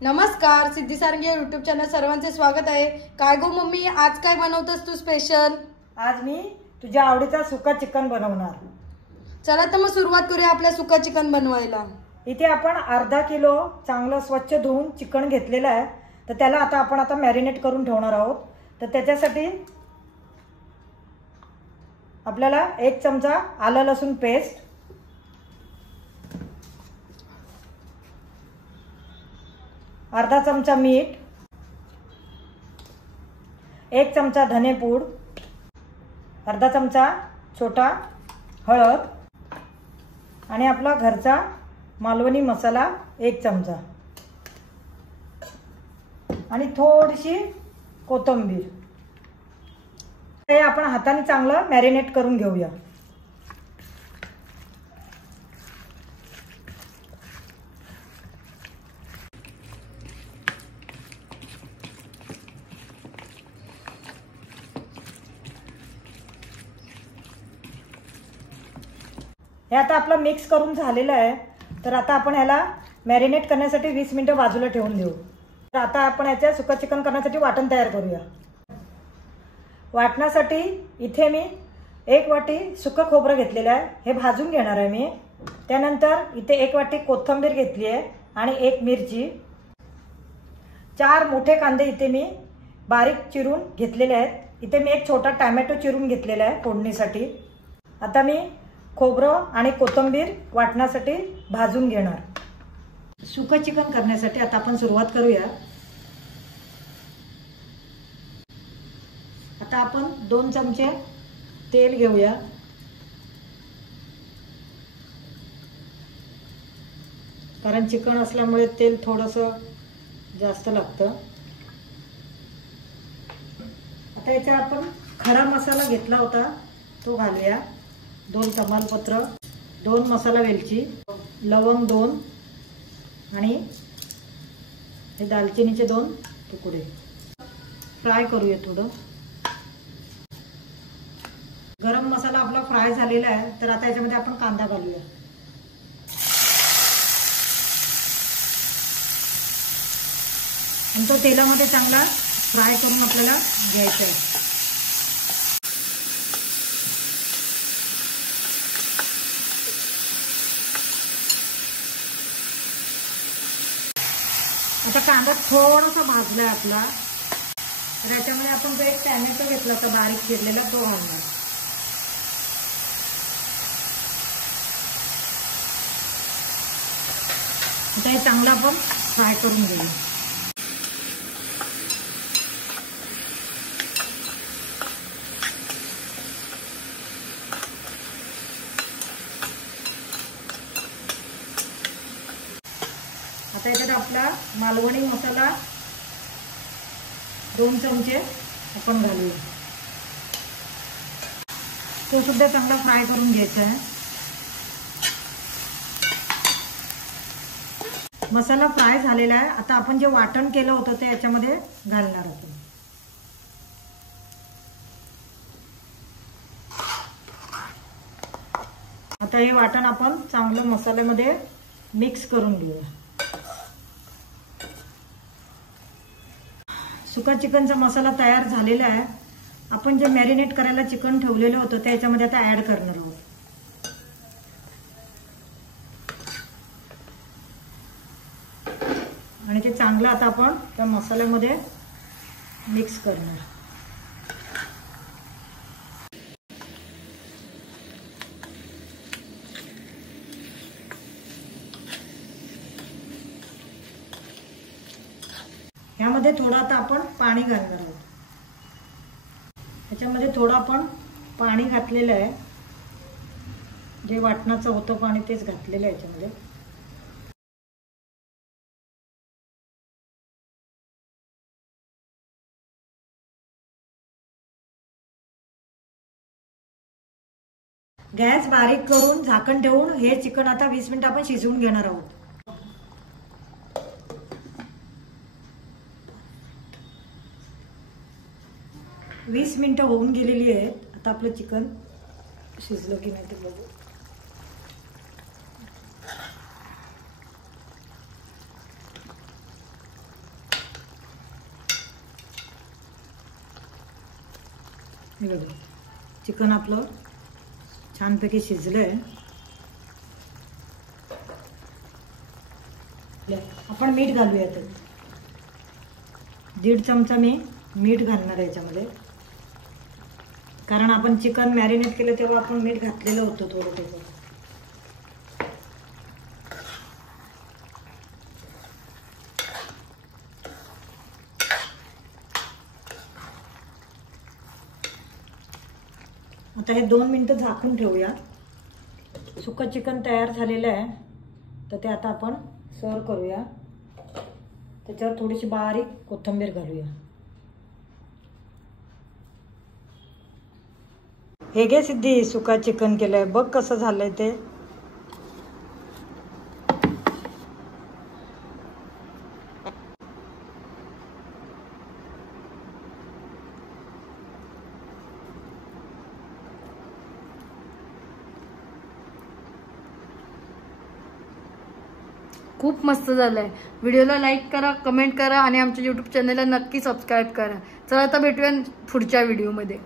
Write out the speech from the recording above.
नमस्कार, सिद्धी सारंगी YouTube channel सर्वांचे स्वागत आहे। काय गो मम्मी, आज काय बनवतस तू स्पेशल? आज मी तुझ्या आवडीचा सुका चिकन बनवणार। चला तर मग सुरुवात करूया आपल्या सुका चिकन बनवायला। इथे आपण अर्धा किलो चांगलं स्वच्छ धुवून चिकन घेतलेलं आहे। तर त्याला आता मॅरिनेट करून ठेवणार आहोत। तर त्याच्यासाठी आपल्याला 1 चमचा आलं लसूण पेस्ट, अर्धा चमचा मीठ, 1 चमचा धनेपूड, अर्धा चमचा छोटा हळद आणि आपला घरचा मालवणी मसाला 1 चमचा आणि थोडीशी कोथिंबीर। हे आपण हाताने चांगलं मॅरिनेट करून घेऊया। हे आता आपलं मिक्स करून झालेलं आहे। तर आता आपण ह्याला मॅरिनेट करण्यासाठी 20 मिनिटं बाजूला ठेवून देऊ। तर आता आपण याच्या सुका चिकन करण्यासाठी वाटण तयार करूया। वाटण्यासाठी इथे मी 1 वाटी सुकं खोबरं घेतलेलं आहे, हे भाजून घेणार आहे मी। त्यानंतर इथे 1 वाटी कोथिंबीर घेतली आहे आणि 1 मिरची, 4 मोठे कांदे इथे मी बारीक चिरून घेतलेले आहेत। इथे मी 1 छोटा टोमॅटो चिरून घेतलेला आहे फोडणीसाठी। आता मी खोबरं आणि कोथिंबीर वाटण्यासाठी भाजून घेणार। सुकं चिकन करण्यासाठी आता आपण सुरुवात करूया। आता आपण 2 चमचे तेल घेऊया। कारण चिकन असल्यामुळे तेल थोडंसं जास्त लागतं। आता याच्यात आपण खडा मसाला घेतला होता तो घालूया। 2 तमालपत्र, 2 मसाला वेलची, लवंग 2 आणि हे दालचिनीचे 2 तुकडे। फ्राय करूया थोडं। गरम मसाला आपला फ्राय झालेला आहे। तर आता याच्यामध्ये आपण कांदा घालूया। आणि तो तेलामध्ये चांगला फ्राय करून आपल्याला घ्यायचा आहे। आता कांदा थोडासा भाजलाय आपला। तर याच्यामध्ये आपण जो 1 टोमॅटो घेतला होता बारीक चिरलेला तो घालणार। आता हे चांगलं आपण फ्राय करून घेऊ। आता याच्यात आपला मालवणी मसाला 2 चमचे आपण घालूया। तो सुद्धा चांगला फ्राय करून घ्यायचा आहे। मसाला फ्राय झालेला आहे। आता आपण जे वाटण केलं होतं ते याच्यामध्ये घालणार आहोत। आता हे वाटण आपण चांगलं मसाल्यामध्ये मिक्स करून घेऊया। सुका चिकनचा मसाला तयार झालेला आहे। आपण जे मॅरिनेट करायला चिकन ठेवलेलं होतं ते याच्यामध्ये आता ऍड करणार आहोत। आणि ते चांगलं आता आपण त्या मसाल्यामध्ये मिक्स करणार। यामध्ये थोडं आता आपण पाणी घालणार आहोत। याच्यामध्ये थोडं आपण पाणी घातलेलं आहे, जे वाटणाचं होतं पाणी तेच घातलेलं आहे याच्यामध्ये। गॅस बारीक करून झाकण ठेवून हे चिकन आता 20 मिनिटं आपण शिजवून घेणार आहोत। 20 मिनिटं होऊन गेलेली आहेत। आता आपलं चिकन शिजलं की नाही ते बघू। हे बघा चिकन आपलं छानपैकी शिजलंय. आपण मीठ घालूया. तर 1.5 चमचा मी मीठ घालणार आहे याच्यामध्ये, कारण आपण चिकन मॅरिनेट केलं तेव्हा आपण मीठ घातलेलं होतं थोडं त्याचं. आता हे 2 मिनिटं झाकून ठेवूया. सुकं चिकन तयार झालेलं आहे. तर ते आता आपण सर्व करूया. त्याच्यावर थोडीशी बारीक कोथिंबीर घालूया. हे घे सिद्धी, सुका चिकन केलंय बघ कसं झालंय ते. खूप मस्त झालंय. व्हिडिओला लाईक करा, कमेंट करा आणि आमच्या यूट्यूब चॅनलला नक्की सबस्क्राईब करा. चला आता भेटूया पुढच्या व्हिडिओमध्ये.